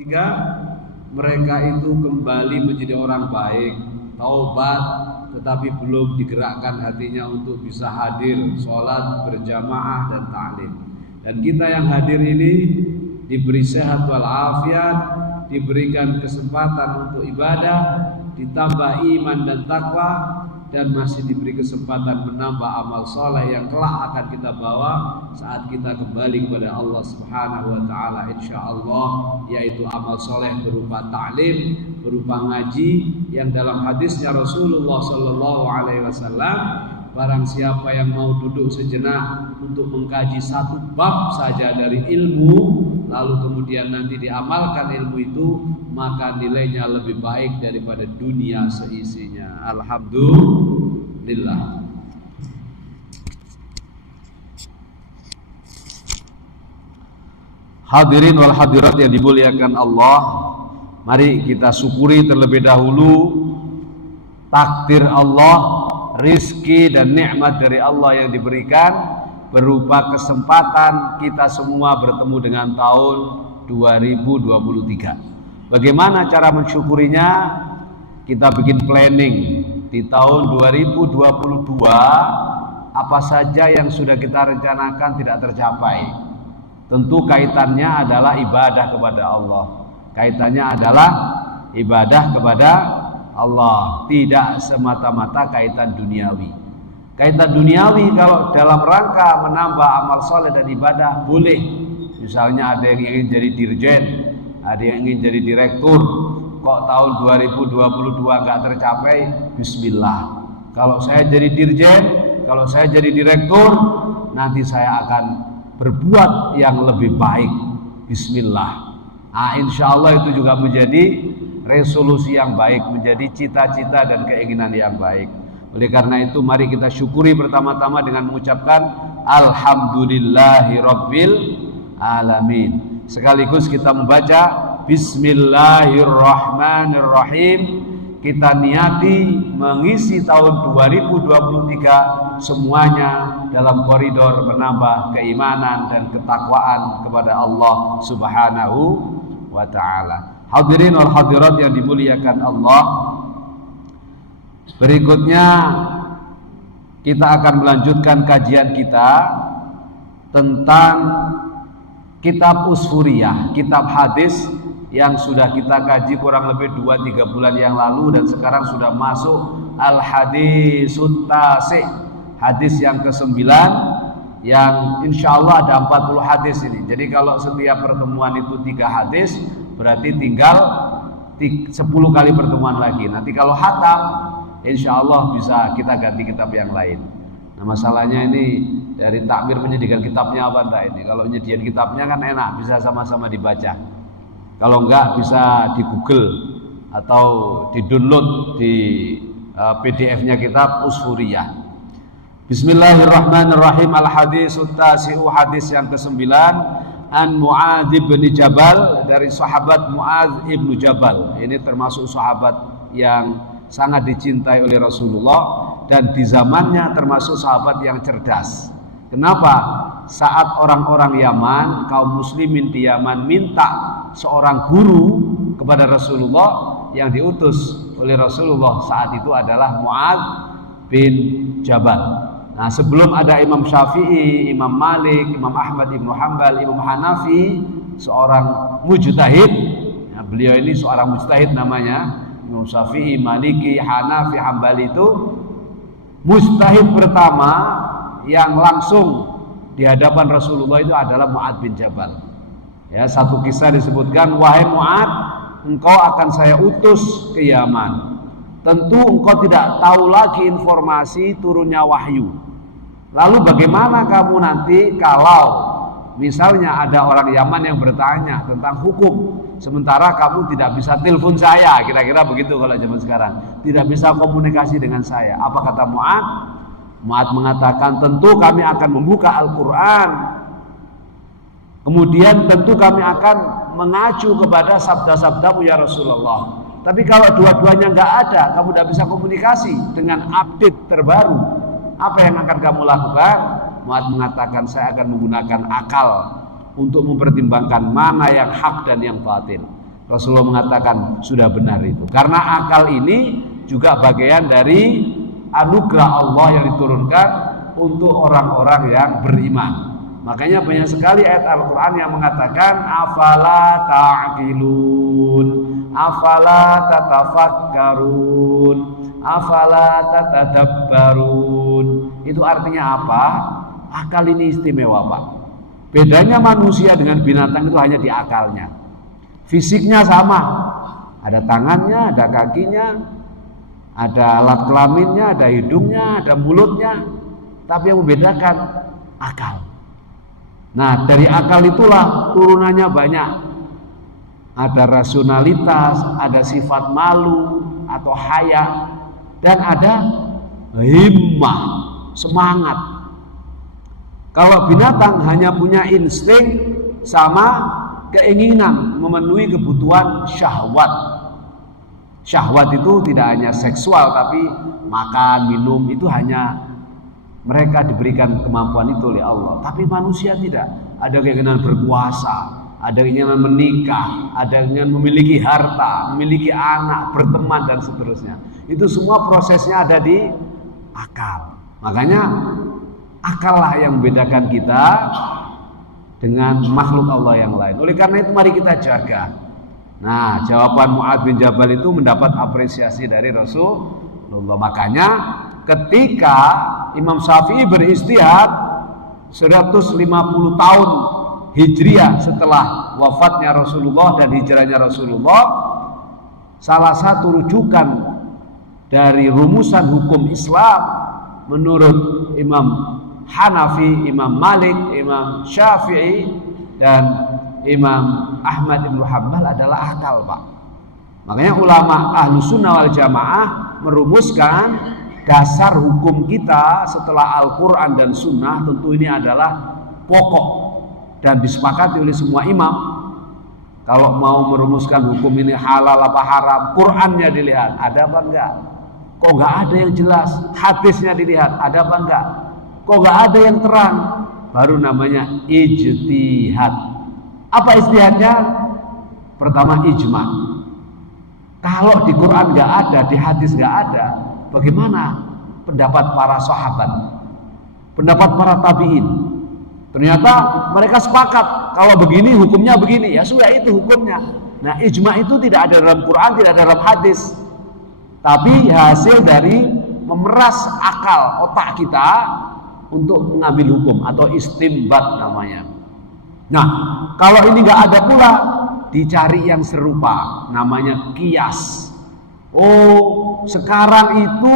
Tiga, mereka itu kembali menjadi orang baik, taubat, tetapi belum digerakkan hatinya untuk bisa hadir sholat berjamaah dan ta'lim. Dan kita yang hadir ini diberi sehat walafiat, diberikan kesempatan untuk ibadah, ditambah iman dan takwa, dan masih diberi kesempatan menambah amal soleh yang kelak akan kita bawa saat kita kembali kepada Allah Subhanahu wa taala insyaallah, yaitu amal soleh berupa ta'lim, berupa ngaji, yang dalam hadisnya Rasulullah sallallahu alaihi wasallam, barang siapa yang mau duduk sejenak untuk mengkaji satu bab saja dari ilmu, lalu kemudian nanti diamalkan ilmu itu, maka nilainya lebih baik daripada dunia seisinya. Alhamdulillah. Hadirin wal hadirat yang dimuliakan Allah, mari kita syukuri terlebih dahulu takdir Allah, rizki dan nikmat dari Allah yang diberikan berupa kesempatan kita semua bertemu dengan tahun 2023. Bagaimana cara mensyukurinya? Kita bikin planning di tahun 2022, apa saja yang sudah kita rencanakan tidak tercapai. Tentu kaitannya adalah ibadah kepada Allah. Kaitannya adalah ibadah kepada Allah, tidak semata-mata kaitan duniawi. Kaitan duniawi kalau dalam rangka menambah amal soleh dan ibadah boleh. Misalnya ada yang ingin jadi dirjen, ada yang ingin jadi direktur, kok tahun 2022 nggak tercapai, bismillah. Kalau saya jadi dirjen, kalau saya jadi direktur, nanti saya akan berbuat yang lebih baik, bismillah. Insya Allah itu juga menjadi resolusi yang baik, menjadi cita-cita dan keinginan yang baik. Oleh karena itu mari kita syukuri pertama-tama dengan mengucapkan Alhamdulillahi Rabbil Alamin. Sekaligus kita membaca Bismillahirrahmanirrahim. Kita niati mengisi tahun 2023 semuanya dalam koridor menambah keimanan dan ketakwaan kepada Allah Subhanahu wa ta'ala. Hadirin wal hadirat yang dimuliakan Allah, berikutnya kita akan melanjutkan kajian kita tentang kitab Usfuriyah, kitab hadis yang sudah kita kaji kurang lebih 2-3 bulan yang lalu, dan sekarang sudah masuk Al-Hadisut Tasi', hadis yang ke-9, yang insya Allah ada 40 hadis ini. Jadi kalau setiap pertemuan itu 3 hadis, berarti tinggal 10 kali pertemuan lagi. Nanti kalau khatam, insya Allah bisa kita ganti kitab yang lain. Nah masalahnya ini dari takmir menyediakan kitabnya apa enggak ini? Kalau menyediakan kitabnya kan enak, bisa sama-sama dibaca. Kalau enggak bisa di Google atau di download di PDF-nya kitab Usfuriyah. Bismillahirrahmanirrahim. Al-Hadisut Tasi'u, hadis yang ke-9, an Mu'adz bin Jabal, dari sahabat Mu'adz ibnu Jabal. Ini termasuk sahabat yang sangat dicintai oleh Rasulullah, dan di zamannya termasuk sahabat yang cerdas. Kenapa? Saat orang-orang Yaman, kaum muslimin di Yaman minta seorang guru kepada Rasulullah, yang diutus oleh Rasulullah saat itu adalah Mu'adz bin Jabal. Nah sebelum ada Imam Syafi'i, Imam Malik, Imam Ahmad ibnu Hanbal, Imam Hanafi, seorang mujtahid. Nah, beliau ini seorang mujtahid namanya. Imam Syafi'i, Maliki, Hanafi, Hambali itu mujtahid pertama yang langsung di hadapan Rasulullah itu adalah Mu'adz bin Jabal. Ya, satu kisah disebutkan, wahai Mu'adz, engkau akan saya utus ke Yaman. Tentu engkau tidak tahu lagi informasi turunnya wahyu. Lalu bagaimana kamu nanti kalau misalnya ada orang Yaman yang bertanya tentang hukum, sementara kamu tidak bisa telepon saya, kira-kira begitu kalau zaman sekarang, tidak bisa komunikasi dengan saya. Apa kata Mu'adz? Mu'adz mengatakan, tentu kami akan membuka Al-Quran, kemudian tentu kami akan mengacu kepada sabda-sabdamu ya Rasulullah. Tapi kalau dua-duanya nggak ada, kamu tidak bisa komunikasi dengan update terbaru, apa yang akan kamu lakukan? Mu'adz mengatakan, saya akan menggunakan akal untuk mempertimbangkan mana yang hak dan yang batil. Rasulullah mengatakan sudah benar itu. Karena akal ini juga bagian dari anugerah Allah yang diturunkan untuk orang-orang yang beriman. Makanya banyak sekali ayat Al-Quran yang mengatakan afala ta'qilun, afala tatafakkarun, afala tatadabbarun. Itu artinya apa? Akal ini istimewa, Pak. Bedanya manusia dengan binatang itu hanya di akalnya. Fisiknya sama, ada tangannya, ada kakinya, ada alat kelaminnya, ada hidungnya, ada mulutnya. Tapi yang membedakan akal. Nah, dari akal itulah turunannya banyak. Ada rasionalitas, ada sifat malu atau haya, dan ada himmah, semangat. Kalau binatang hanya punya insting sama keinginan memenuhi kebutuhan syahwat. Syahwat itu tidak hanya seksual, tapi makan, minum, itu hanya mereka diberikan kemampuan itu oleh Allah. Tapi manusia tidak. Ada keinginan berkuasa, ada keinginan menikah, ada keinginan memiliki harta, memiliki anak, berteman, dan seterusnya. Itu semua prosesnya ada di akal. Makanya akal lah yang membedakan kita dengan makhluk Allah yang lain. Oleh karena itu mari kita jaga. Nah, jawaban Mu'adz bin Jabal itu mendapat apresiasi dari Rasulullah. Makanya ketika Imam Syafi'i beristihad 150 tahun Hijriah setelah wafatnya Rasulullah dan hijrahnya Rasulullah, salah satu rujukan dari rumusan hukum Islam menurut Imam Hanafi, Imam Malik, Imam Syafi'i, dan Imam Ahmad bin Hanbal adalah akal, Pak. Makanya ulama Ahlus Sunnah wal Jamaah merumuskan dasar hukum kita setelah Al-Quran dan Sunnah. Tentu ini adalah pokok dan disepakati oleh semua imam. Kalau mau merumuskan hukum ini halal apa haram, Qurannya dilihat, ada apa enggak? Kok enggak ada yang jelas? Hadisnya dilihat, ada apa enggak? Kok enggak ada yang terang? Baru namanya ijtihad. Apa ijtihadnya? Pertama ijma. Kalau di Quran enggak ada, di hadis enggak ada, bagaimana pendapat para sahabat? Pendapat para tabi'in? Ternyata mereka sepakat kalau begini hukumnya begini, ya sudah itu hukumnya. Nah, ijma itu tidak ada dalam Quran, tidak ada dalam hadis, tapi hasil dari memeras akal otak kita untuk mengambil hukum atau istimbat namanya. Nah, kalau ini nggak ada pula, dicari yang serupa, namanya kias. Oh, sekarang itu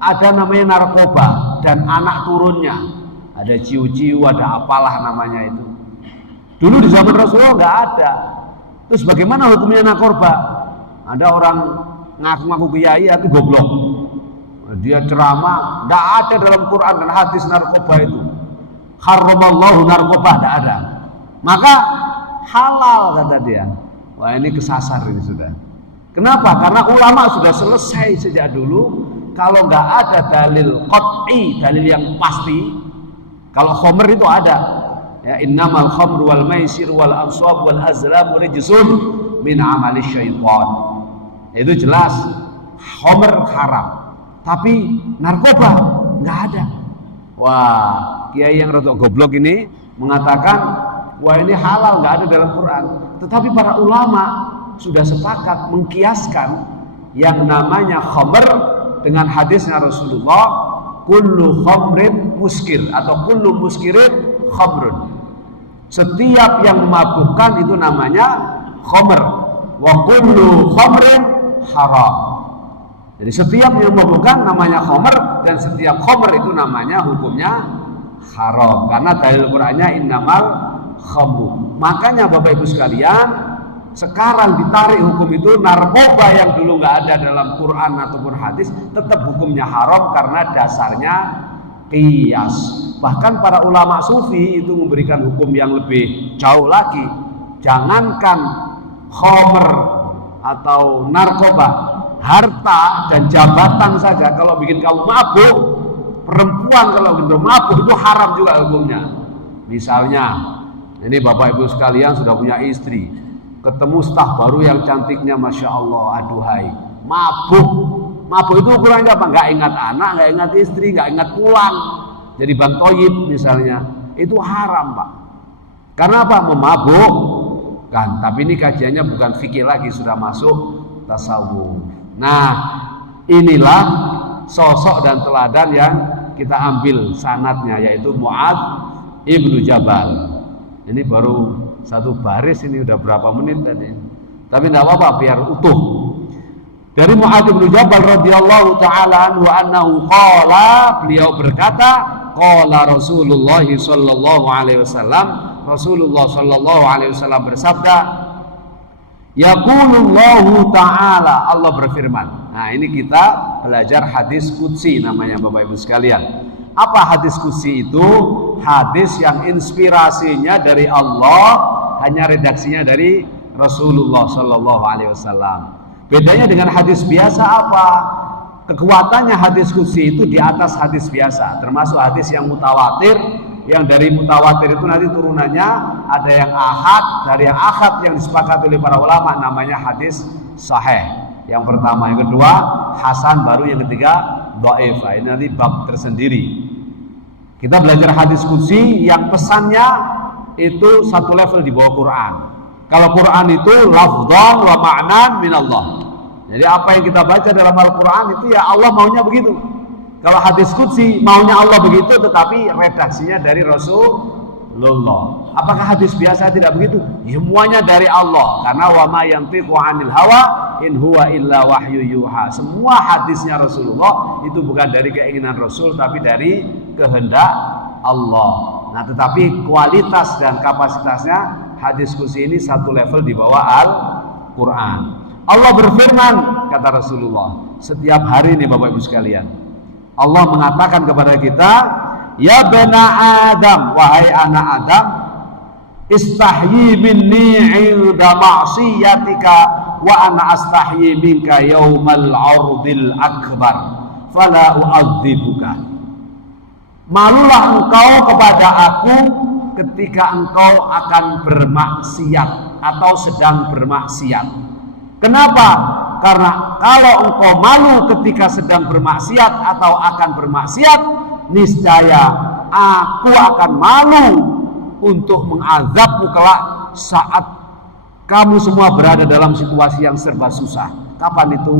ada namanya narkoba dan anak turunnya, ada ciu-ciu, ada apalah namanya itu. Dulu di zaman Rasulullah nggak ada. Terus bagaimana hukumnya narkoba? Ada orang ngaku-ngaku kiai itu goblok. Dia ceramah, nggak ada dalam Quran dan hadis narkoba itu. Haramallahu narkoba, nggak ada. Maka halal kata dia. Wah, ini kesasar ini sudah. Kenapa? Karena ulama sudah selesai sejak dulu. Kalau nggak ada dalil qat'i, dalil yang pasti. Kalau khamr itu ada. Ya, innamal khamru wal maisir wal ansab wal azlam rijsun min amali syaitan. Itu jelas khamr haram. Tapi narkoba nggak ada. Wah, kiai yang rada goblok ini mengatakan, wah ini halal, nggak ada dalam Quran. Tetapi para ulama sudah sepakat mengkiaskan yang namanya khamr dengan hadisnya Rasulullah, kullu khamrin muskir atau kullu muskirin khamrun. Setiap yang memabukkan itu namanya khamr, wa kullu khamrin haram. Jadi setiap yang memabukkan namanya khamr, dan setiap khamr itu namanya hukumnya haram, karena dalil Qur'annya innamal khamru. Makanya Bapak Ibu sekalian, sekarang ditarik hukum itu, narkoba yang dulu nggak ada dalam Quran ataupun hadis tetap hukumnya haram karena dasarnya qiyas. Bahkan para ulama sufi itu memberikan hukum yang lebih jauh lagi. Jangankan khamr atau narkoba, harta dan jabatan saja kalau bikin kamu mabuk, perempuan kalau bikin mabuk itu haram juga hukumnya. Misalnya, ini Bapak Ibu sekalian sudah punya istri, ketemu staf baru yang cantiknya Masya Allah, aduhai, mabuk. Mabuk itu ukurannya apa? Nggak ingat anak, nggak ingat istri, nggak ingat pulang. Jadi Bang Toyib misalnya, itu haram Pak. Karena apa? Memabuk kan. Tapi ini kajiannya bukan fikih lagi, sudah masuk tasawuf. Nah, inilah sosok dan teladan yang kita ambil sanadnya, yaitu Mu'adz ibnu Jabal. Ini baru satu baris, ini udah berapa menit tadi. Tapi tidak apa-apa, biar utuh. Dari Mu'adz ibnu Jabal radhiyallahu taala anhu annahu qala, beliau berkata, qala Rasulullah sallallahu alaihi wasallam, Rasulullah sallallahu alaihi wasallam bersabda, yaqulullahu ta'ala, Allah berfirman. Nah, ini kita belajar hadis qudsi namanya Bapak Ibu sekalian. Apa hadis qudsi itu? Hadis yang inspirasinya dari Allah, hanya redaksinya dari Rasulullah sallallahu alaihi wasallam. Bedanya dengan hadis biasa apa? Kekuatannya hadis qudsi itu di atas hadis biasa, termasuk hadis yang mutawatir. Yang dari mutawatir itu nanti turunannya ada yang ahad, dari yang ahad yang disepakati oleh para ulama namanya hadis sahih. Yang pertama, yang kedua hasan, baru yang ketiga dhaif. Ini nanti bab tersendiri. Kita belajar hadis qudsi yang pesannya itu satu level di bawah Quran. Kalau Quran itu lafdhan wa ma'nan minallah. Jadi apa yang kita baca dalam Al-Quran itu ya Allah maunya begitu. Kalau hadis qudsi maunya Allah begitu, tetapi redaksinya dari Rasulullah. Apakah hadis biasa tidak begitu? Semuanya dari Allah, karena wa ma yantiqu 'anil hawa in huwa illa wahyu yuha. Semua hadisnya Rasulullah itu bukan dari keinginan Rasul, tapi dari kehendak Allah. Nah, tetapi kualitas dan kapasitasnya hadis qudsi ini satu level di bawah Al-Quran. Allah berfirman, kata Rasulullah, setiap hari ini Bapak Ibu sekalian, Allah mengatakan kepada kita, ya bena Adam, wahai anak Adam, istahyi minni 'inda ma'siyatika wa ana astahyi minka yaumal 'ardil akbar fala u'adzibuka. Malulah engkau kepada aku ketika engkau akan bermaksiat atau sedang bermaksiat. Kenapa? Karena kalau engkau malu ketika sedang bermaksiat atau akan bermaksiat, niscaya aku akan malu untuk mengazabmu kelak saat kamu semua berada dalam situasi yang serba susah. Kapan itu?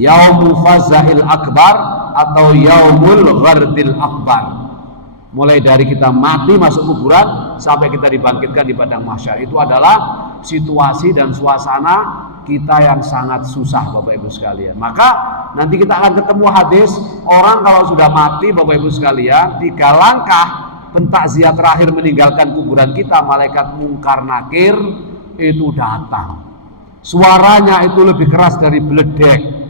Yaumul faza'il akbar atau yaumul ghardil akbar. Mulai dari kita mati masuk kuburan sampai kita dibangkitkan di padang mahsyar, itu adalah situasi dan suasana kita yang sangat susah Bapak Ibu sekalian. Maka nanti kita akan ketemu hadis orang kalau sudah mati Bapak Ibu sekalian, 3 langkah pentakziah terakhir meninggalkan kuburan kita, malaikat mungkar nakir itu datang. Suaranya itu lebih keras dari beledek.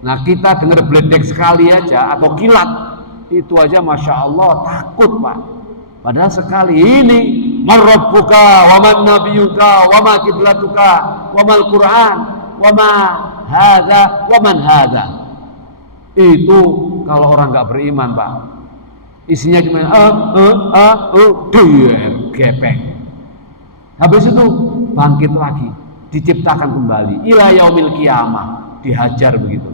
Nah, kita dengar beledek sekali aja atau kilat itu aja Masya Allah takut Pak. Padahal sekali ini man rabbuka wa man nabiyuka wa ma kiblatuka wa mal Quran wa ma hadza wa man hadza. Itu kalau orang nggak beriman Pak, isinya cuma gepeng. Habis itu bangkit lagi, diciptakan kembali ila yaumil qiyamah, dihajar begitu.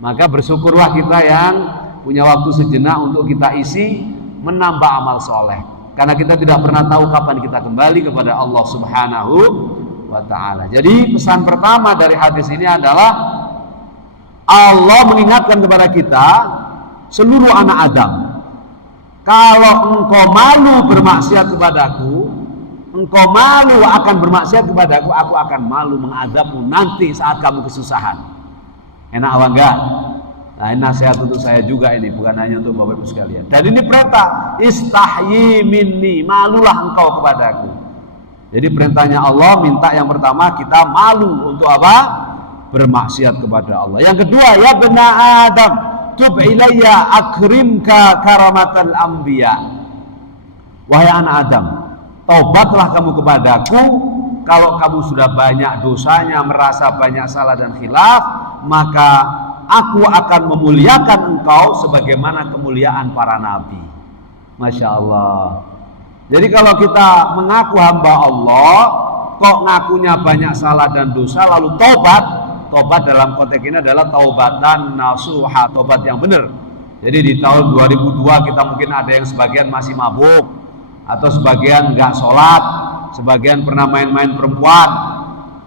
Maka bersyukurlah kita yang punya waktu sejenak untuk kita isi menambah amal soleh, karena kita tidak pernah tahu kapan kita kembali kepada Allah Subhanahu wa ta'ala. Jadi pesan pertama dari hadis ini adalah Allah mengingatkan kepada kita seluruh anak Adam, kalau engkau malu bermaksiat kepadaku, engkau malu akan bermaksiat kepadaku, aku akan malu mengazabmu nanti saat kamu kesusahan. Enak apa enggak? Nah, ini nasihat untuk saya juga ini, bukan hanya untuk Bapak Ibu sekalian. Dan ini perintah, istahyi minni, malulah engkau kepadaku. Jadi perintahnya Allah minta yang pertama kita malu untuk apa? Bermaksiat kepada Allah. Yang kedua, ya bena Adam, tub ilayya akrimka karamatal anbiya. Wahai anak Adam, taubatlah kamu kepadaku kalau kamu sudah banyak dosanya, merasa banyak salah dan khilaf, maka aku akan memuliakan engkau sebagaimana kemuliaan para nabi. Masya Allah. Jadi kalau kita mengaku hamba Allah, kok ngakunya banyak salah dan dosa, lalu tobat dalam konteks ini adalah taubatan nasuha, tobat yang benar. Jadi di tahun 2002 kita mungkin ada yang sebagian masih mabuk, atau sebagian nggak sholat, sebagian pernah main-main perempuan.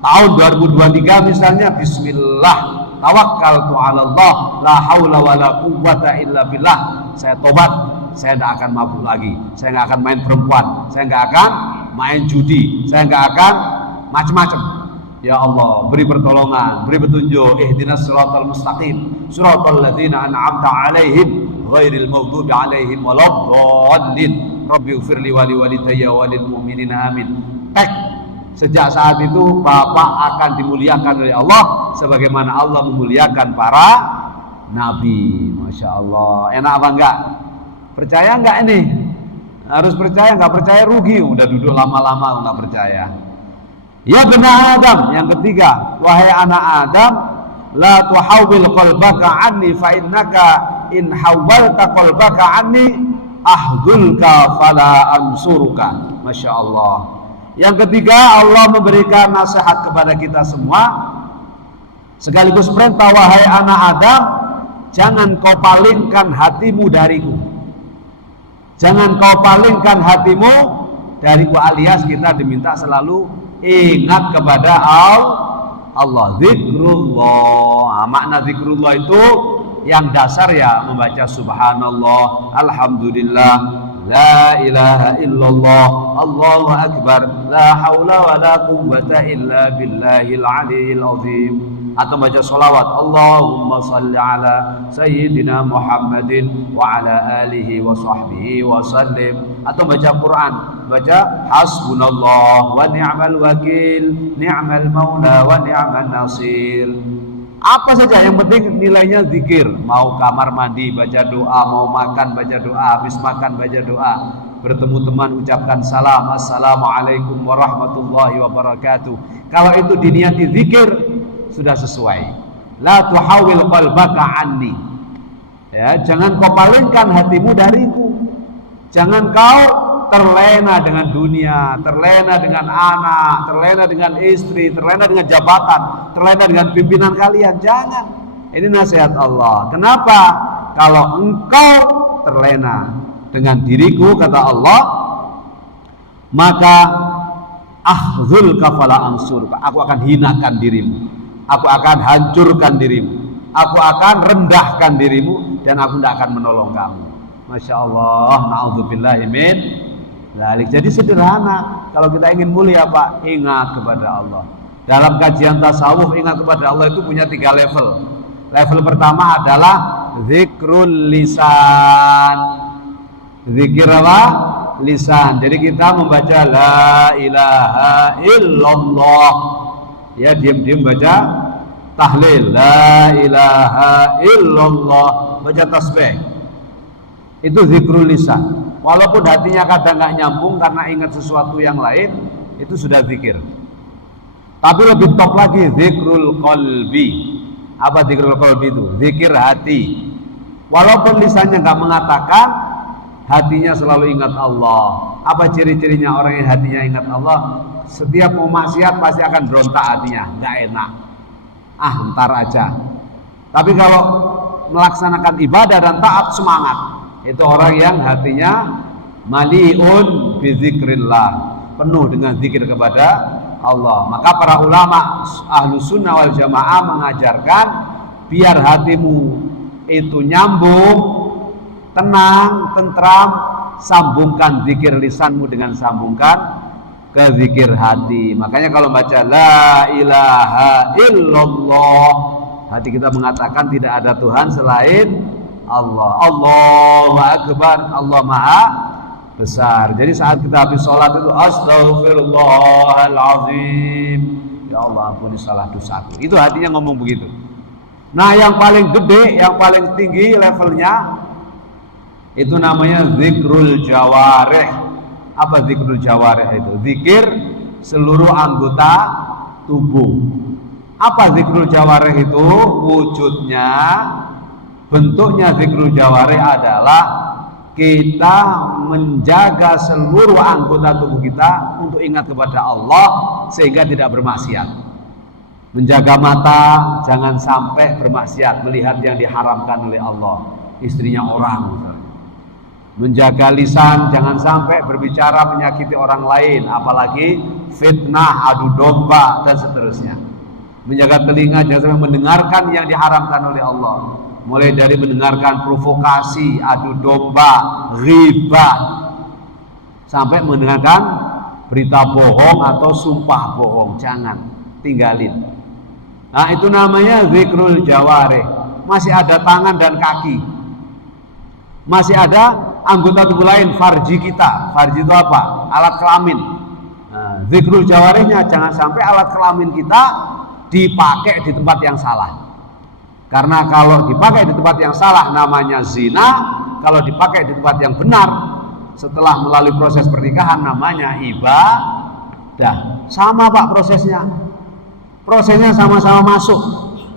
Tahun 2023 misalnya, Bismillah, tawakkaltu 'ala Allah, la haula wala quwwata illa billah. Saya tobat, saya tidak akan mabuk lagi, saya nggak akan main perempuan, saya nggak akan main judi, saya nggak akan macam-macam. Ya Allah, beri pertolongan, beri petunjuk. Ihdinas siratal mustaqim, siratal ladzina an'amta 'alaihim ghairil maghdubi 'alaihim waladdallin. Rabbi ighfirli wa liwalidayya wa lil mu'minina amin. Sejak saat itu Bapak akan dimuliakan oleh Allah sebagaimana Allah memuliakan para nabi. Masya Allah. Enak apa enggak? Percaya enggak ini? Harus percaya, enggak percaya rugi. Udah duduk lama-lama enggak percaya. Ya benar Adam. Yang ketiga, wahai anak Adam, la tuhawwil qalbaka anni fa innaka in hawwalta qalbaka anni ahdulka fala ansuruka. Masya Allah. Yang ketiga, Allah memberikan nasihat kepada kita semua sekaligus perintah, wahai anak Adam, jangan kau palingkan hatimu dariku. Jangan kau palingkan hatimu dariku, alias kita diminta selalu ingat kepada Allah. Zikrullah. Makna zikrullah itu yang dasar ya membaca subhanallah, alhamdulillah, la ilaha illallah, Allahu akbar, la haula wa la quwwata illa billahil aliyil azim. Atau baca sholawat, Allahumma salli ala sayyidina Muhammadin wa ala alihi wa sahbihi wa sallim. Atau baca Quran, baca hasbunallah wa ni'mal wakil, ni'mal maula wa ni'mal nasir. Apa saja yang penting nilainya zikir. Mau kamar mandi baca doa, mau makan baca doa, habis makan baca doa, bertemu teman ucapkan salam, assalamualaikum warahmatullahi wabarakatuh. Kalau itu diniati zikir sudah sesuai. La tuhawil qalbaka anni. Ya, jangan kau palingkan hatimu dariku. Jangan kau terlena dengan dunia, terlena dengan anak, terlena dengan istri, terlena dengan jabatan, terlena dengan pimpinan kalian. Jangan. Ini nasihat Allah. Kenapa? Kalau engkau terlena dengan diriku, kata Allah, maka ahzul kafala ansur. Aku akan hinakan dirimu, aku akan hancurkan dirimu, aku akan rendahkan dirimu, dan aku tidak akan menolong kamu. Masya Allah. Na'udzubillahi min dzalik. Jadi sederhana. Kalau kita ingin mulia Pak, ingat kepada Allah. Dalam kajian tasawuf, ingat kepada Allah itu punya 3 level. Level pertama adalah zikrul lisan. Zikir apa? Lisan. Jadi kita membaca la ilaha illallah. Ya, diam-diam baca tahlil, la ilaha illallah, baca tasbih. Itu zikrul lisan. Walaupun hatinya kadang nggak nyambung karena ingat sesuatu yang lain, itu sudah zikir. Tapi lebih top lagi zikrul qalbi. Apa zikrul qalbi itu? Zikir hati. Walaupun lisannya nggak mengatakan, hatinya selalu ingat Allah. Apa ciri-cirinya orang yang hatinya ingat Allah? Setiap mau maksiat pasti akan berontak hatinya, nggak enak. Ntar aja. Tapi kalau melaksanakan ibadah dan taat, semangat. Itu orang yang hatinya maliun bizikrillah, penuh dengan zikir kepada Allah. Maka para ulama Ahlus Sunnah wal Jamaah mengajarkan biar hatimu itu nyambung, tenang, tentram, sambungkan zikir lisanmu dengan sambungkan ke zikir hati. Makanya kalau baca la ilaha illallah, hati kita mengatakan tidak ada Tuhan selain Allah. Allahu akbar, Allah maha besar. Jadi saat kita habis sholat itu astaghfirullahalazim, ya Allah ampuni salah dosaku. Itu hatinya ngomong begitu. Nah, yang paling gede, yang paling tinggi levelnya itu namanya zikrul jawarih. Apa zikrul jawarih itu? Zikir seluruh anggota tubuh. Apa zikrul jawarih itu? Wujudnya, bentuknya zikrul jawarih adalah kita menjaga seluruh anggota tubuh kita untuk ingat kepada Allah sehingga tidak bermaksiat. Menjaga mata jangan sampai bermaksiat, melihat yang diharamkan oleh Allah, istrinya orang misalnya. Menjaga lisan jangan sampai berbicara menyakiti orang lain, apalagi fitnah, adu domba dan seterusnya. Menjaga telinga jangan sampai mendengarkan yang diharamkan oleh Allah, mulai dari mendengarkan provokasi, adu domba, ghibah, sampai mendengarkan berita bohong atau sumpah bohong. Jangan, tinggalin. Nah, itu namanya zikrul jawarih. Masih ada tangan dan kaki, masih ada anggota tubuh lain, farji kita. Farji itu apa? Alat kelamin. Nah, zikrul jawarihnya jangan sampai alat kelamin kita dipakai di tempat yang salah. Karena kalau dipakai di tempat yang salah namanya zina, kalau dipakai di tempat yang benar setelah melalui proses pernikahan namanya ibadah. Sama Pak prosesnya. Prosesnya sama-sama masuk.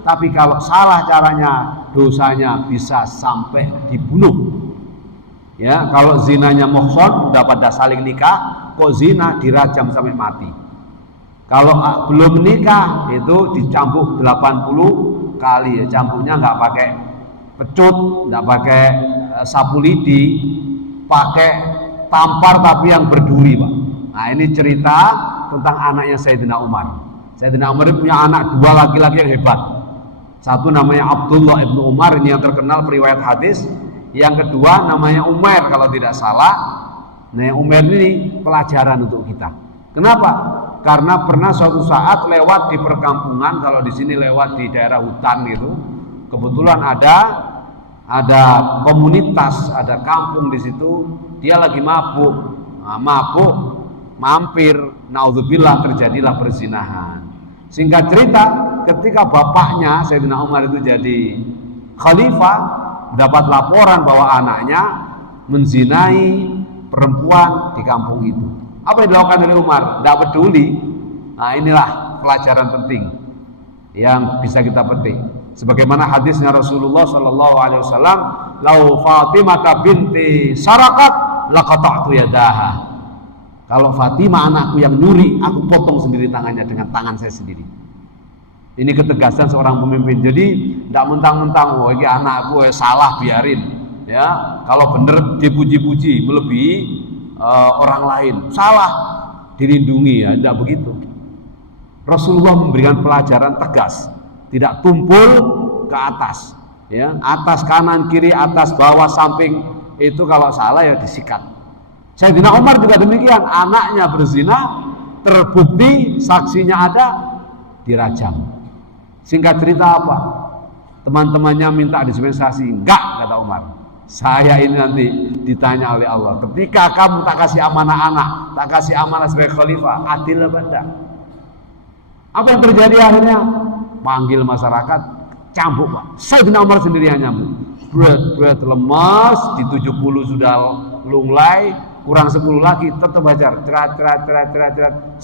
Tapi kalau salah caranya, dosanya bisa sampai dibunuh. Ya, kalau zinanya muhson udah pada saling nikah, kok zina dirajam sampai mati. Kalau belum menikah itu dicambuk 80 kali ya, cambuknya nggak pakai pecut, nggak pakai sapu lidi, pakai tampar tapi yang berduri, Pak. Nah, ini cerita tentang anaknya Sayyidina Umar. Sayyidina Umar punya anak dua laki-laki yang hebat. Satu namanya Abdullah ibnu Umar, ini yang terkenal periwayat hadis. Yang kedua namanya Umar kalau tidak salah. Nah, Umar ini pelajaran untuk kita. Kenapa? Karena pernah suatu saat lewat di perkampungan, kalau di sini lewat di daerah hutan gitu, kebetulan ada komunitas, ada kampung di situ, dia lagi mabuk. Nah, mabuk, mampir, naudzubillah, terjadilah perzinahan. Singkat cerita, ketika bapaknya Sayyidina Umar itu jadi khalifah, dapat laporan bahwa anaknya menzinai perempuan di kampung itu. Apa yang dilakukan oleh Umar? Tidak peduli. Nah, inilah pelajaran penting yang bisa kita petik. Sebagaimana hadisnya Rasulullah Shallallahu Alaihi Wasallam, "Lau Fatimah binti sarakat, laqata'tu yadaha." Kalau Fatimah anakku yang nyuri, aku potong sendiri tangannya dengan tangan saya sendiri. Ini ketegasan seorang pemimpin. Jadi tidak mentang-mentang, oh ini anakku salah biarin. Ya, kalau benar dipuji-puji, melebihi orang lain, salah dilindungi, ya tidak begitu. Rasulullah memberikan pelajaran tegas, tidak tumpul ke atas, ya, atas kanan kiri, atas bawah samping, itu kalau salah ya disikat. Sayyidina Umar juga demikian, anaknya berzina, terbukti saksinya ada, dirajam. Singkat cerita apa? Teman-temannya minta dispensasi, enggak, kata Umar. Saya ini nanti ditanya oleh Allah, ketika kamu tak kasih amanah anak, tak kasih amanah sebagai khalifah, adil apa enggak? Apa yang terjadi akhirnya? Panggil masyarakat, cambuk, Pak. Sayyidina Umar sendiri yang nyambuk. Berat lemas, di 70 sudah lunglai, kurang 10 lagi, tetap hajar, cerat,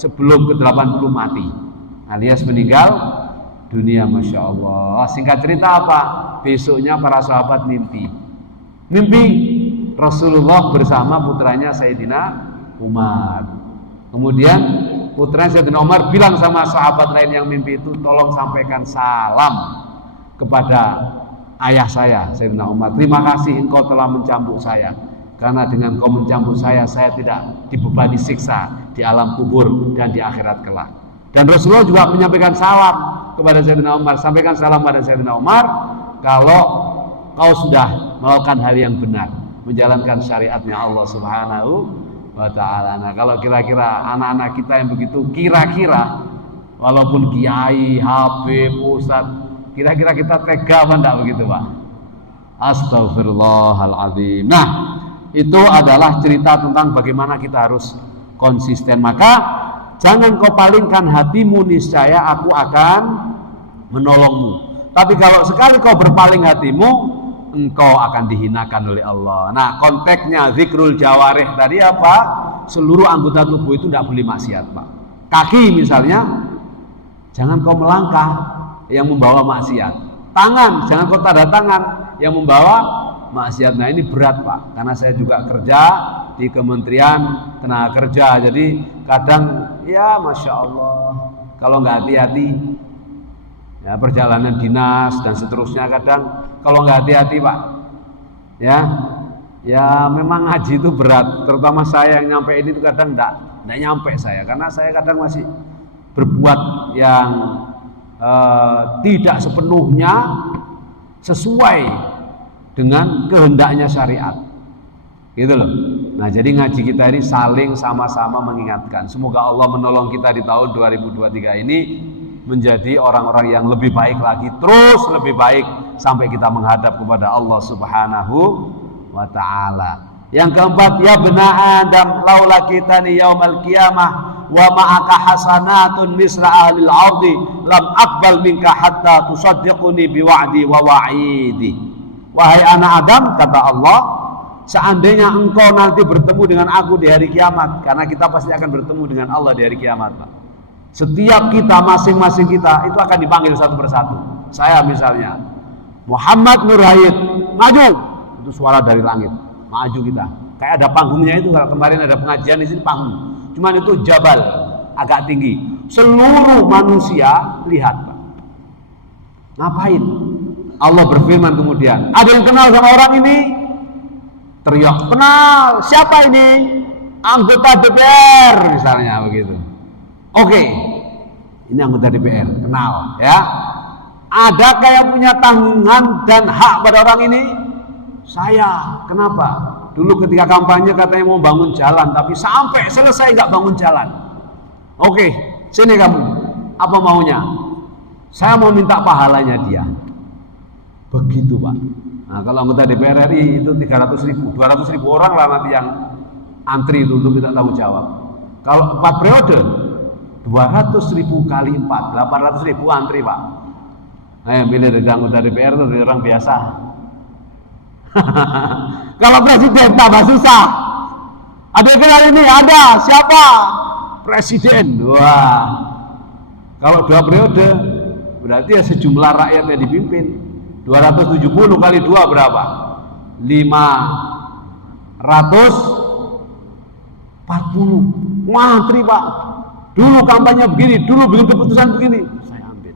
sebelum ke 80 mati, alias meninggal dunia, Masya Allah. Singkat cerita apa? Besoknya para sahabat mimpi Rasulullah bersama putranya Sayyidina Umar. Kemudian putranya Sayyidina Umar bilang sama sahabat lain yang mimpi itu, tolong sampaikan salam kepada ayah saya Sayyidina Umar. Terima kasih engkau telah mencambuk saya, karena dengan kau mencambuk saya tidak dibebani siksa di alam kubur dan di akhirat kelak. Dan Rasulullah juga menyampaikan salam kepada Sayyidina Umar, sampaikan salam kepada Sayyidina Umar kalau kau sudah melakukan hal yang benar, menjalankan syariatnya Allah Subhanahu wa ta'ala. Nah, kalau kira-kira anak-anak kita yang begitu, kira-kira walaupun kiai, habib, ustadz, kira-kira kita tega apa enggak begitu, Pak? Astagfirullahaladzim. Nah, itu adalah cerita tentang bagaimana kita harus konsisten. Maka jangan kau palingkan hatimu, niscaya aku akan menolongmu. Tapi kalau sekali kau berpaling hatimu, engkau akan dihinakan oleh Allah. Nah, konteksnya zikrul jawarih tadi apa? Seluruh anggota tubuh itu tidak boleh maksiat, Pak. Kaki misalnya, jangan kau melangkah yang membawa maksiat. Tangan, jangan kau tanda tangan yang membawa maksiat. Nah ini berat Pak, karena saya juga kerja di Kementerian Tenaga Kerja. Jadi kadang ya Masya Allah, kalau nggak hati-hati ya perjalanan dinas dan seterusnya, kadang kalau nggak hati-hati Pak ya memang ngaji itu berat. Terutama saya yang nyampe ini tuh kadang nggak nyampe saya, karena saya kadang masih berbuat yang tidak sepenuhnya sesuai dengan kehendaknya syariat, gitu loh. Nah jadi ngaji kita ini saling sama-sama mengingatkan. Semoga Allah menolong kita di tahun 2023 ini menjadi orang-orang yang lebih baik lagi, terus lebih baik sampai kita menghadap kepada Allah Subhanahu wa ta'ala. Yang keempat, ya bena Adam laula kitani yaumal qiyamah wa ma'aka hasanatun misla ahlil ardi lam aqbal minka hatta tusaddiquni biwa'di wa wa'idi. Wahai anak Adam, kata Allah, seandainya engkau nanti bertemu dengan aku di hari kiamat, karena kita pasti akan bertemu dengan Allah di hari kiamat Pak. Setiap kita, masing-masing kita itu akan dipanggil satu persatu. Saya misalnya Muhammad Nur Hayid, maju, itu suara dari langit, maju kita. Kayak ada panggungnya itu. Kalau kemarin ada pengajian di sini panggung, cuman itu jabal, agak tinggi. Seluruh manusia lihat Pak. Ngapain? Allah berfirman kemudian, ada yang kenal sama orang ini? Teriak, kenal. Siapa ini? Anggota DPR misalnya begitu. Oke, ini anggota DPR, kenal ya. Adakah yang punya tanggungan dan hak pada orang ini? Saya. Kenapa? Dulu ketika kampanye katanya mau bangun jalan, tapi sampai selesai nggak bangun jalan. Oke, sini kamu. Apa maunya? Saya mau minta pahalanya dia. Begitu Pak. Nah kalau anggota DPR RI itu 300.000, 200.000 orang lah nanti yang antri itu untuk minta tanggung jawab. Kalau 4 periode 200.000 kali 4, 800.000 antri Pak. Nah yang pilih dari anggota DPR itu dari orang biasa. Kalau presiden tambah susah. Ada yang kenal ini? Ada. Siapa? Presiden. Wah. Kalau 2 periode berarti ya sejumlah rakyat yang dipimpin. 270 kali 2 berapa? 540. Ngantri Pak. Dulu kampanye begini, dulu bikin keputusan begini, saya ambil.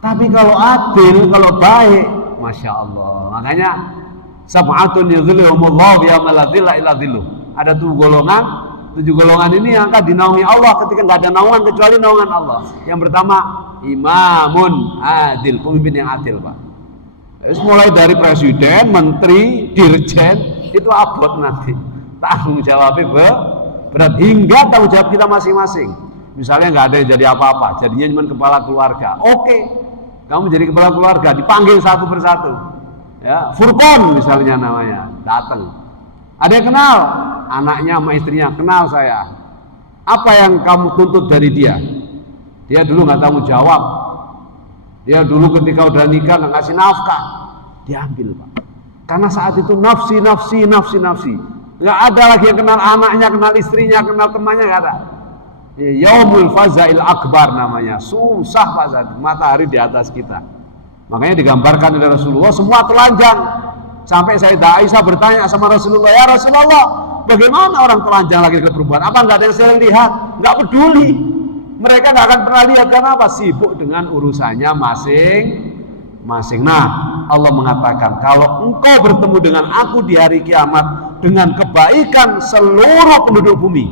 Tapi kalau adil, kalau baik, Masya Allah. Makanya sab'atun yadhilluhumullahu yawma la dhilla illa dhilluh. Ada 7 golongan ini yang akan dinaungi Allah ketika nggak ada naungan kecuali naungan Allah. Yang pertama, imamun adil, pemimpin yang adil Pak. Terus mulai dari presiden, menteri, dirjen, itu abot nanti. Tanggung jawabnya berat hingga tanggung jawab kita masing-masing. Misalnya nggak ada yang jadi apa-apa, jadinya cuma kepala keluarga. Oke, kamu jadi kepala keluarga, dipanggil satu persatu. Ya, Furqon misalnya namanya, datang. Ada yang kenal, anaknya sama istrinya, kenal saya. Apa yang kamu tuntut dari dia? Dia dulu nggak tanggung jawab. Dia dulu ketika udah nikah nggak ngasih nafkah, diambil Pak. Karena saat itu nafsi. Nggak ada lagi yang kenal anaknya, kenal istrinya, kenal temannya, nggak ada. Yaumul fazail akbar namanya. Susah Pak saat matahari di atas kita. Makanya digambarkan oleh Rasulullah semua telanjang. Sampai Sayyidah Aisyah bertanya sama Rasulullah, ya Rasulullah, bagaimana orang telanjang lagi berbuat? Apa nggak ada yang saya lihat? Nggak peduli. Mereka nggak akan pernah lihat, karena apa? Sibuk dengan urusannya masing-masing. Nah, Allah mengatakan, kalau engkau bertemu dengan aku di hari kiamat dengan kebaikan seluruh penduduk bumi.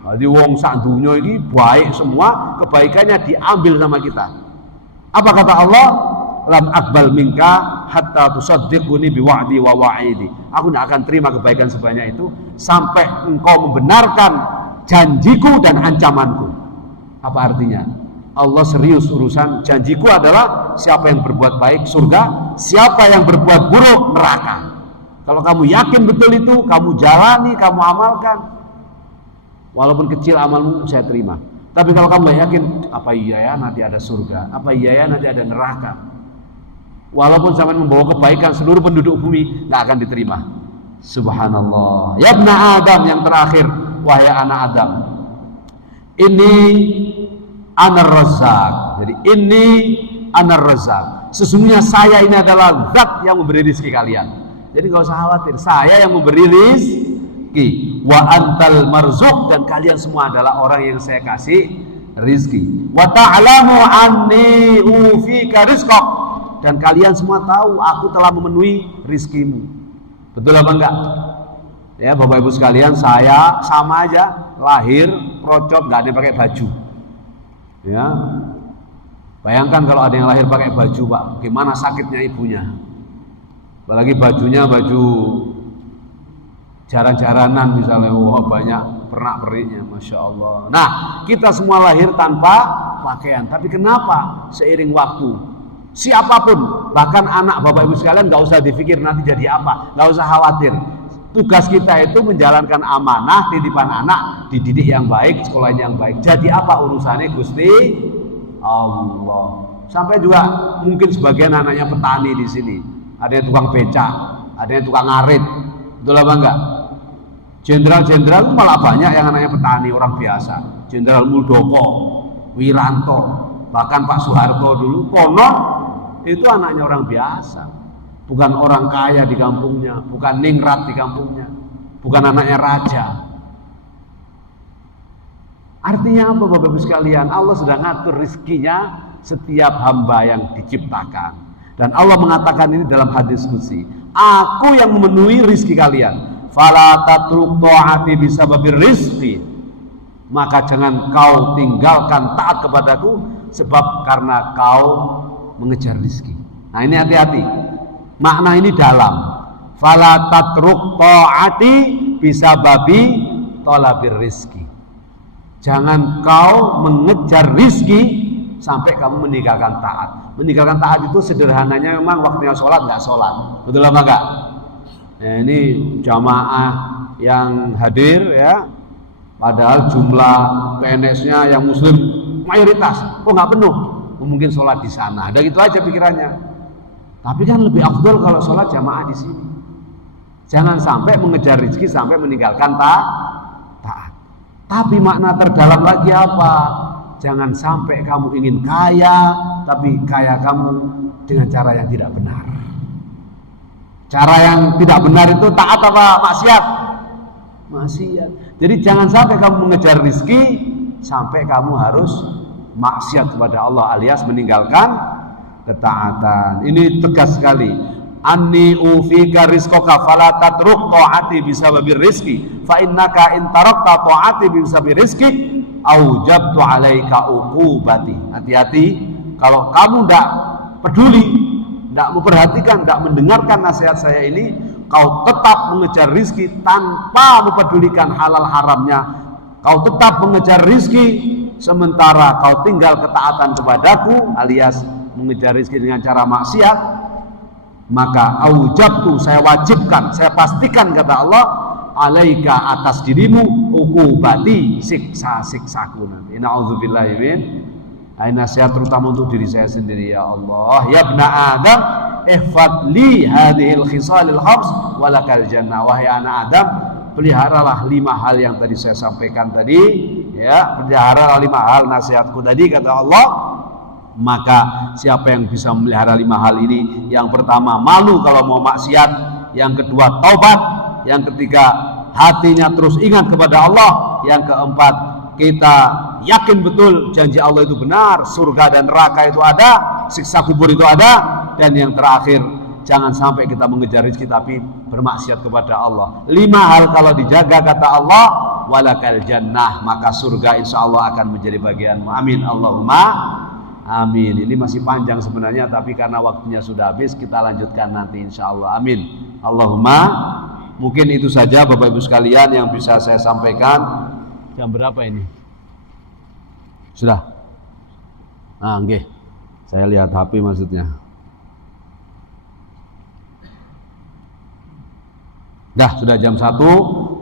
Jadi wong sak dunya ini baik semua, kebaikannya diambil sama kita. Apa kata Allah? Lam akbal minka hatta tusaddiquni biwa'di wa wa'idi. Aku tidak akan terima kebaikan sebanyak itu sampai engkau membenarkan janjiku dan ancamanku. Apa artinya? Allah serius urusan. Janjiku adalah siapa yang berbuat baik surga, siapa yang berbuat buruk neraka. Kalau kamu yakin betul itu, kamu jalani, kamu amalkan, walaupun kecil amalmu saya terima. Tapi kalau kamu yakin, apa iya ya nanti ada surga, apa iya ya nanti ada neraka, walaupun sampai membawa kebaikan seluruh penduduk bumi, nggak akan diterima. Subhanallah. Ya ibna Adam, yang terakhir, wahai anak Adam, ini anar Razzaq. Jadi ini anar Razzaq. Sesungguhnya saya ini adalah zat yang memberi rezeki kalian. Jadi nggak usah khawatir, saya yang memberi rizki. Wa antal marzuk, dan kalian semua adalah orang yang saya kasih rizki. Wa ta'lamu anni ufika rizqak, dan kalian semua tahu aku telah memenuhi rizkimu. Betul apa enggak? Ya Bapak Ibu sekalian, saya sama aja lahir procot, nggak ada yang pakai baju. Ya, bayangkan kalau ada yang lahir pakai baju, Pak, gimana sakitnya ibunya. Apalagi bajunya baju jaran-jaranan misalnya, wah banyak pernak-perniknya, masya Allah. Nah, kita semua lahir tanpa pakaian, tapi kenapa seiring waktu siapapun, bahkan anak Bapak Ibu sekalian, nggak usah dipikir nanti jadi apa, nggak usah khawatir. Tugas kita itu menjalankan amanah, titipan anak, dididik yang baik, sekolah yang baik. Jadi apa urusannya Gusti Allah. Sampai juga mungkin sebagian anaknya petani di sini, ada yang tukang becak, ada yang tukang ngarit, betul apa enggak? Jenderal-jenderal malah banyak yang anaknya petani, orang biasa. Jenderal Muldoko, Wiranto, bahkan Pak Soeharto dulu, konon itu anaknya orang biasa. Bukan orang kaya di kampungnya, bukan ningrat di kampungnya, bukan anaknya raja. Artinya apa Bapak Ibu sekalian? Allah sudah ngatur rizkinya setiap hamba yang diciptakan. Dan Allah mengatakan ini dalam hadis qudsi, aku yang memenuhi rizki kalian. Fala tatruk ta'ati bisababir rizki, maka jangan kau tinggalkan taat kepadaku sebab karena kau mengejar rizki. Nah ini hati-hati. Makna ini dalam. Fala tatruk ta'ati bisababi talabir rizki. Jangan kau mengejar rizki sampai kamu meninggalkan taat. Meninggalkan taat itu sederhananya memang waktunya sholat nggak sholat. Betul apa enggak? Nah, ini jamaah yang hadir ya. Padahal jumlah PNS-nya yang muslim mayoritas. Kok nggak penuh? Mungkin sholat di sana. Ada gitu aja pikirannya. Tapi kan lebih afdol kalau sholat jamaah di sini. Jangan sampai mengejar rezeki sampai meninggalkan taat. Tapi makna terdalam lagi apa? Jangan sampai kamu ingin kaya, tapi kaya kamu dengan cara yang tidak benar. Cara yang tidak benar itu taat apa maksiat? Maksiat. Jadi jangan sampai kamu mengejar rezeki sampai kamu harus maksiat kepada Allah alias meninggalkan ketaatan. Ini tegas sekali. Anni ufika rizqaka fala tatruk ta'ati bisababir rizki fa innaka in tarakta ta'ati bisababir rizki aujabtu 'alaika uqubati. Hati-hati kalau kamu tidak peduli, tidak memperhatikan, tidak mendengarkan nasihat saya ini, kau tetap mengejar rizki tanpa mempedulikan halal haramnya. Kau tetap mengejar rizki sementara kau tinggal ketaatan kepadaku alias mengejar rezeki dengan cara maksiat, maka aujabtu, saya wajibkan, saya pastikan kata Allah, alaika atas dirimu uqubati, siksa-siksaku nanti. Na'udzubillahi min. Ini nasihat terutama untuk diri saya sendiri ya Allah. Ya ibna Adam, ihfad li hadhil khisalil khams walakal jannah. Wahai anak Adam, peliharalah 5 hal yang tadi saya sampaikan tadi, ya, peliharalah 5 hal nasihatku tadi kata Allah. Maka siapa yang bisa memelihara 5 hal ini? Yang pertama malu kalau mau maksiat, yang kedua taubat, yang ketiga hatinya terus ingat kepada Allah, yang keempat kita yakin betul janji Allah itu benar, surga dan neraka itu ada, siksa kubur itu ada, dan yang terakhir jangan sampai kita mengejar rezeki tapi bermaksiat kepada Allah. 5 hal kalau dijaga kata Allah, walakal jannah, maka surga insya Allah akan menjadi bagianmu. Amin Allahumma amin. Ini masih panjang sebenarnya, tapi karena waktunya sudah habis, kita lanjutkan nanti insya Allah. Amin. Allahumma. Mungkin itu saja Bapak Ibu sekalian yang bisa saya sampaikan. Jam berapa ini? Sudah? Ah, oke. Saya lihat HP maksudnya. Dah, sudah jam 1.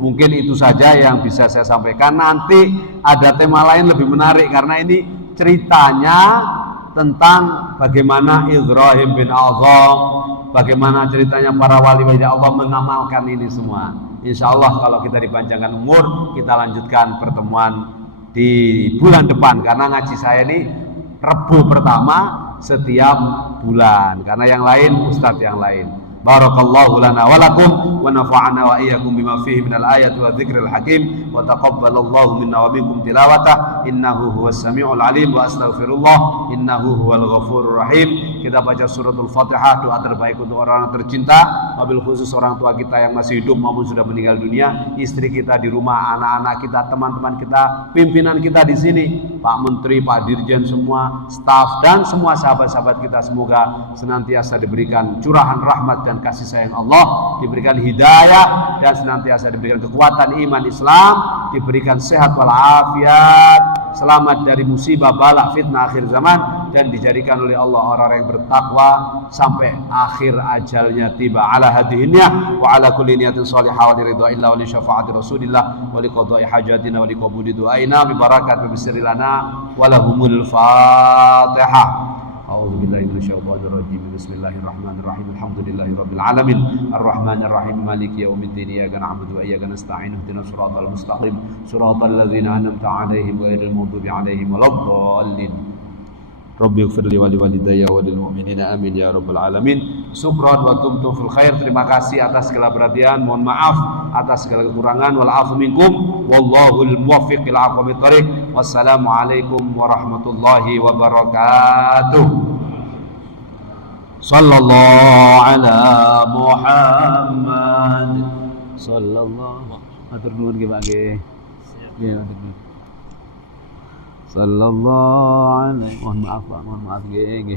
Mungkin itu saja yang bisa saya sampaikan. Nanti ada tema lain lebih menarik karena ini ceritanya tentang bagaimana Ibrahim bin Azam, bagaimana ceritanya para wali-wali Allah mengamalkan ini semua. Insya Allah kalau kita dipanjangkan umur, kita lanjutkan pertemuan di bulan depan, karena ngaji saya ini Rebu pertama setiap bulan, karena yang lain ustadz yang lain. Barakallahu lana wa lakum wa nafa'ana wa iyyakum bima fihi minal ayati wa dzikril hakim wa taqabbalallahu minna wa minkum tilawatah innahu huwas samiul alim wa astaghfirullah innahu huwal ghafurur rahim. Kita baca suratul Fatihah, doa terbaik untuk orang-orang tercinta, wabil khusus orang tua kita yang masih hidup maupun sudah meninggal dunia, istri kita di rumah, anak-anak kita, teman-teman kita, pimpinan kita di sini, Pak Menteri, Pak Dirjen, semua staf dan semua sahabat-sahabat kita, semoga senantiasa diberikan curahan rahmat dan kasih sayang Allah, diberikan hidayah dan senantiasa diberikan kekuatan iman Islam, diberikan sehat walafiat, selamat dari musibah, bala, fitnah akhir zaman, dan dijadikan oleh Allah orang yang bertakwa sampai akhir ajalnya tiba. Ala hadihinnya wa ala kulli niyatin salihah wa ridha illa wa li syafaati rasulillah wa li qada'i hajatina wa li qabuli du'aina bi barakati bisri lana wa lahumul fatihah. A'udzu billahi minasyaitonir rajim. Bismillahirrahmanirrahim. Alhamdulillahirabbil alamin. Arrahmanir rahim. Maliki yaumiddin. Iyyaka na'budu wa iyyaka nasta'in. Ihdinas siratal mustaqim. Siratal ladzina an'amta 'alaihim ghairil maghdubi 'alaihim waladdallin. Rabbi ighfir li wa liwalidayya wa lil mu'minina amin ya rabbal alamin. Syukran wa tumtum fil khair. Terima kasih atas segala perhatian, mohon maaf atas segala kekurangan. Wal afu minkum wallahul muwaffiq ila aqwamit thoriq. Wassalamu alaikum warahmatullahi wabarakatuh. Sallallahu ala Muhammad. Sallallahu atur nuwun nggih Pak nggih. Nggih atur nuwun. Sallallahu alaihi, mohon maaf Pak, mohon maaf nggih.